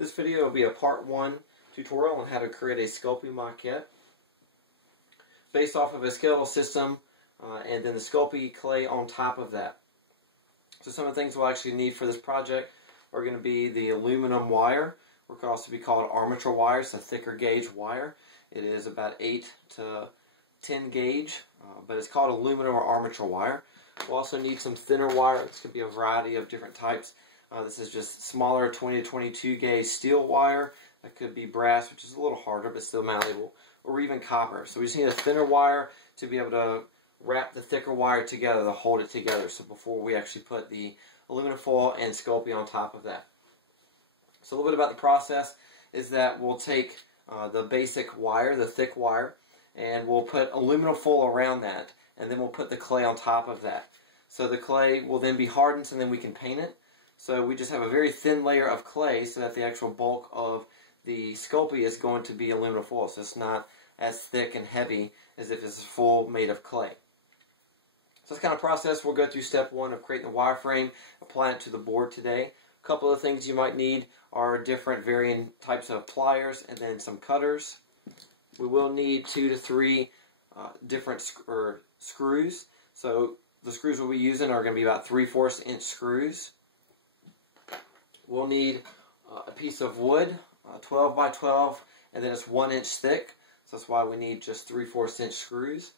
This video will be a part 1 tutorial on how to create a Sculpey maquette based off of a skeletal system and then the Sculpey clay on top of that. So some of the things we'll actually need for this project are going to be the aluminum wire, or it could also be called armature wire. It's a thicker gauge wire. It is about 8 to 10 gauge, but it's called aluminum or armature wire. We'll also need some thinner wire. This could be a variety of different types. This is just smaller 20 to 22 gauge steel wire. That could be brass, which is a little harder but still malleable, or even copper. So we just need a thinner wire to be able to wrap the thicker wire together to hold it together. So before we actually put the aluminum foil and Sculpey on top of that. So a little bit about the process is that we'll take the basic wire, the thick wire, and we'll put aluminum foil around that, and then we'll put the clay on top of that. So the clay will then be hardened and then we can paint it. So we just have a very thin layer of clay so that the actual bulk of the Sculpey is going to be aluminum foil. So it's not as thick and heavy as if it's full made of clay. So this kind of process, we'll go through step 1 of creating the wireframe, applying it to the board today. A couple of things you might need are different varying types of pliers and then some cutters. We will need 2 to 3 different screws. So the screws we'll be using are going to be about 3/4 inch screws. We'll need a piece of wood, 12 by 12, and then it's 1 inch thick. So that's why we need just 3/4 inch screws.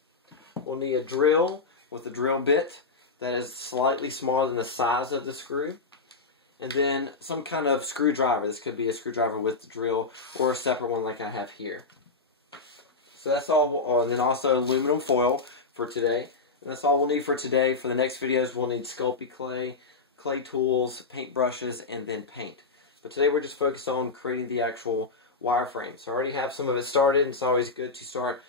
We'll need a drill with a drill bit that is slightly smaller than the size of the screw. And then some kind of screwdriver. This could be a screwdriver with the drill or a separate one like I have here. So that's all. And then also aluminum foil for today. And that's all we'll need for today. For the next videos, we'll need Sculpey clay, clay tools, paint brushes, and then paint. But today we're just focused on creating the actual wireframe. So I already have some of it started, and it's always good to start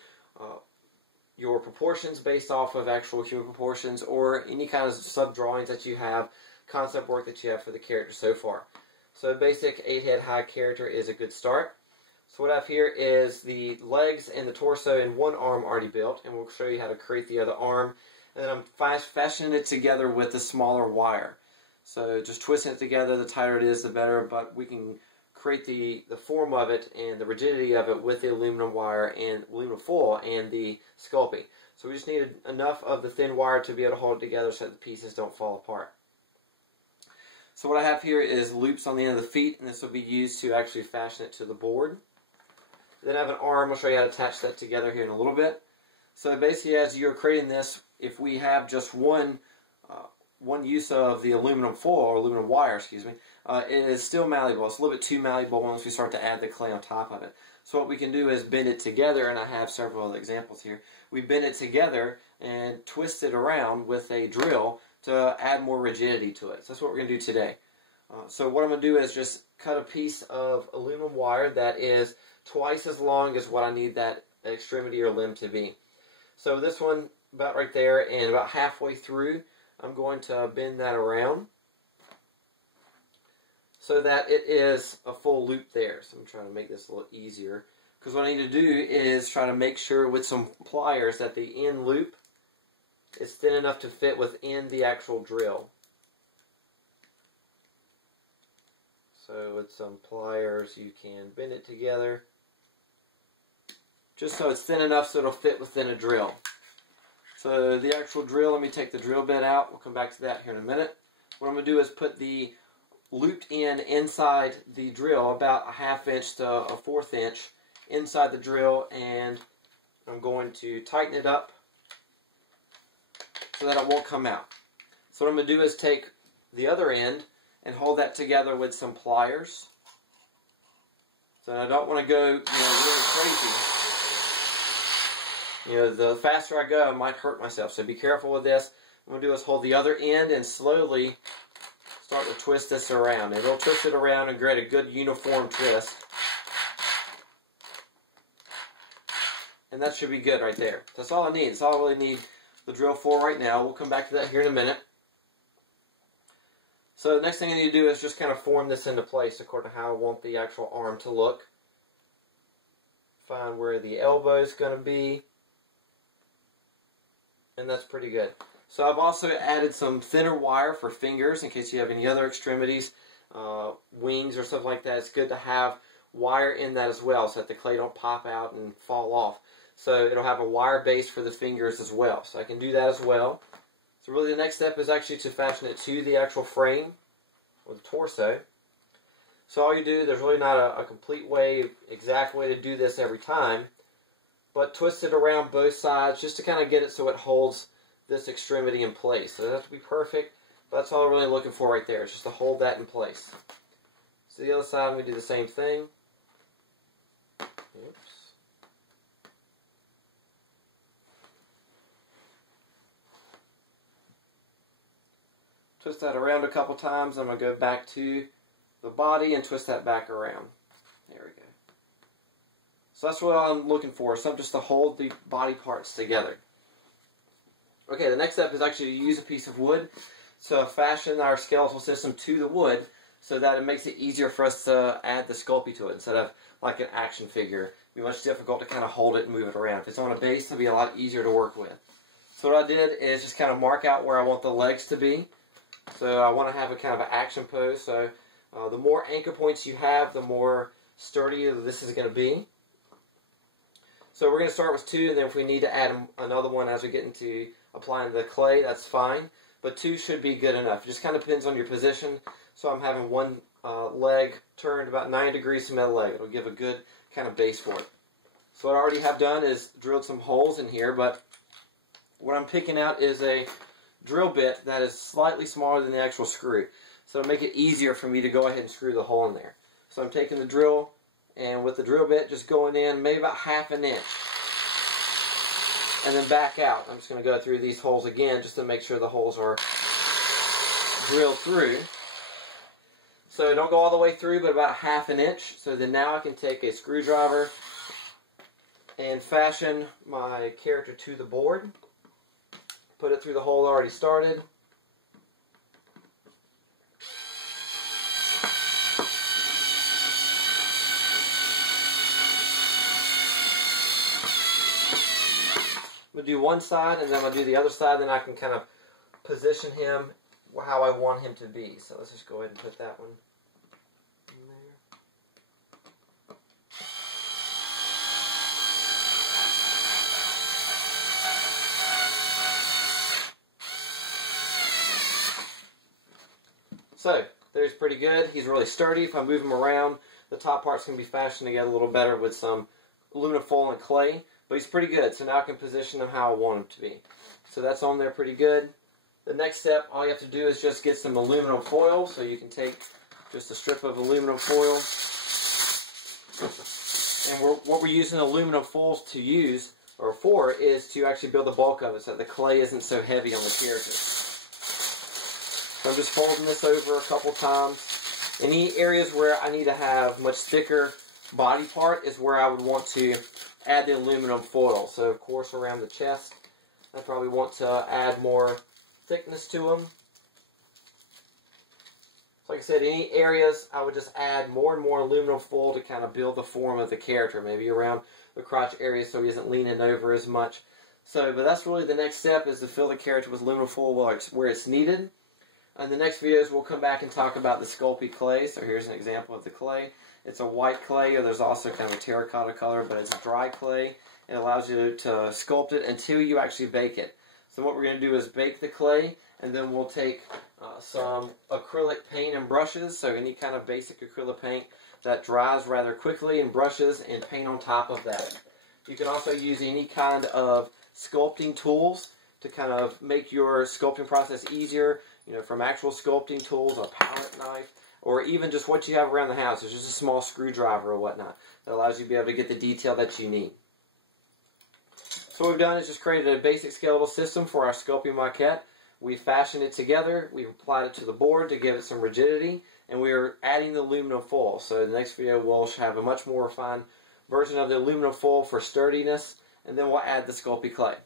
your proportions based off of actual human proportions or any kind of sub-drawings that you have, concept work that you have for the character so far. So a basic 8-head high character is a good start. So what I have here is the legs and the torso and one arm already built, and we'll show you how to create the other arm. And then I'm fashioning it together with the smaller wire. So just twisting it together, the tighter it is, the better, but we can create the form of it and the rigidity of it with the aluminum wire and aluminum foil and the Sculpey. So we just needed enough of the thin wire to be able to hold it together so that the pieces don't fall apart. So what I have here is loops on the end of the feet, and this will be used to actually fashion it to the board. Then I have an arm. I'll show you how to attach that together here in a little bit. So basically, as you're creating this, if we have just one use of the aluminum foil, or aluminum wire, excuse me, it is still malleable. It's a little bit too malleable once we start to add the clay on top of it. So what we can do is bend it together, and I have several other examples here. We bend it together and twist it around with a drill to add more rigidity to it. So that's what we're going to do today. So what I'm going to do is just cut a piece of aluminum wire that is twice as long as what I need that extremity or limb to be. So this one about right there, and about halfway through I'm going to bend that around so that it is a full loop there. So I'm trying to make this a little easier, because what I need to do is try to make sure with some pliers that the end loop is thin enough to fit within the actual drill. So with some pliers you can bend it together just so it's thin enough so it'll fit within a drill. So the actual drill, let me take the drill bit out. We'll come back to that here in a minute. What I'm going to do is put the looped end inside the drill, about a 1/2 inch to a 1/4 inch inside the drill, and I'm going to tighten it up so that it won't come out. So what I'm going to do is take the other end and hold that together with some pliers. So I don't want to go really crazy. The faster I go, I might hurt myself. So be careful with this. What I'm going to do is hold the other end and slowly start to twist this around. And it'll twist it around and create a good uniform twist. And that should be good right there. That's all I need. That's all I really need the drill for right now. We'll come back to that here in a minute. So the next thing I need to do is just kind of form this into place according to how I want the actual arm to look. Find where the elbow is going to be. And that's pretty good. So I've also added some thinner wire for fingers in case you have any other extremities. wings or something like that, it's good to have wire in that as well so that the clay don't pop out and fall off. So it'll have a wire base for the fingers as well. So I can do that as well. So really the next step is actually to fashion it to the actual frame or the torso. So all you do, there's really not a complete way, exact way to do this every time, but twist it around both sides just to kind of get it so it holds this extremity in place. So it doesn't have to be perfect, but that's all I'm really looking for right there. It's just to hold that in place. So the other side, we do the same thing. Oops. Twist that around a couple times. I'm going to go back to the body and twist that back around. There we go. So that's what I'm looking for, something just to hold the body parts together. Okay, the next step is actually to use a piece of wood. So fashion our skeletal system to the wood so that it makes it easier for us to add the Sculpey to it instead of like an action figure. It'd be much difficult to kind of hold it and move it around. If it's on a base, it'll be a lot easier to work with. So what I did is just kind of mark out where I want the legs to be. So I want to have a kind of an action pose. So the more anchor points you have, the more sturdy this is going to be. So we're going to start with 2, and then if we need to add another one as we get into applying the clay, that's fine. But 2 should be good enough. It just kind of depends on your position. So I'm having one leg turned about 9 degrees from the other leg. It'll give a good kind of base for it. So what I already have done is drilled some holes in here, but what I'm picking out is a drill bit that is slightly smaller than the actual screw. So it'll make it easier for me to go ahead and screw the hole in there. So I'm taking the drill, and with the drill bit just going in maybe about 1/2 inch. And then back out. I'm just going to go through these holes again just to make sure the holes are drilled through. So don't go all the way through, but about 1/2 inch. So then now I can take a screwdriver and fashion my character to the board. Put it through the hole already started. I'm going to do one side, and then I'm going to do the other side, then I can kind of position him how I want him to be. So let's just go ahead and put that one in there. So, there's pretty good. He's really sturdy. If I move him around, the top part's going to be fashioned together a little better with some aluminum foil and clay. But he's pretty good, so now I can position him how I want him to be. So that's on there pretty good. The next step, all you have to do is just get some aluminum foil. So you can take just a strip of aluminum foil. And what we're using aluminum foils to use, or for, is to actually build the bulk of it so that the clay isn't so heavy on the character. So I'm just folding this over a couple times. Any areas where I need to have much thicker body part is where I would want to add the aluminum foil. So of course around the chest, I probably want to add more thickness to them. So like I said, any areas I would just add more and more aluminum foil to kind of build the form of the character. Maybe around the crotch area so he isn't leaning over as much. So, but that's really the next step, is to fill the character with aluminum foil where it's needed. In the next videos we'll come back and talk about the Sculpey clay. So here's an example of the clay. It's a white clay, or there's also kind of a terracotta color, but it's a dry clay. It allows you to sculpt it until you actually bake it. So what we're going to do is bake the clay, and then we'll take some acrylic paint and brushes, so any kind of basic acrylic paint that dries rather quickly, and brushes, and paint on top of that. You can also use any kind of sculpting tools to kind of make your sculpting process easier, you know, from actual sculpting tools, a palette knife, or even just what you have around the house. It's just a small screwdriver or whatnot that allows you to be able to get the detail that you need. So what we've done is just created a basic skeletal system for our Sculpey maquette. We fashioned it together, we applied it to the board to give it some rigidity, and we are adding the aluminum foil. So in the next video we'll have a much more refined version of the aluminum foil for sturdiness, and then we'll add the Sculpey clay.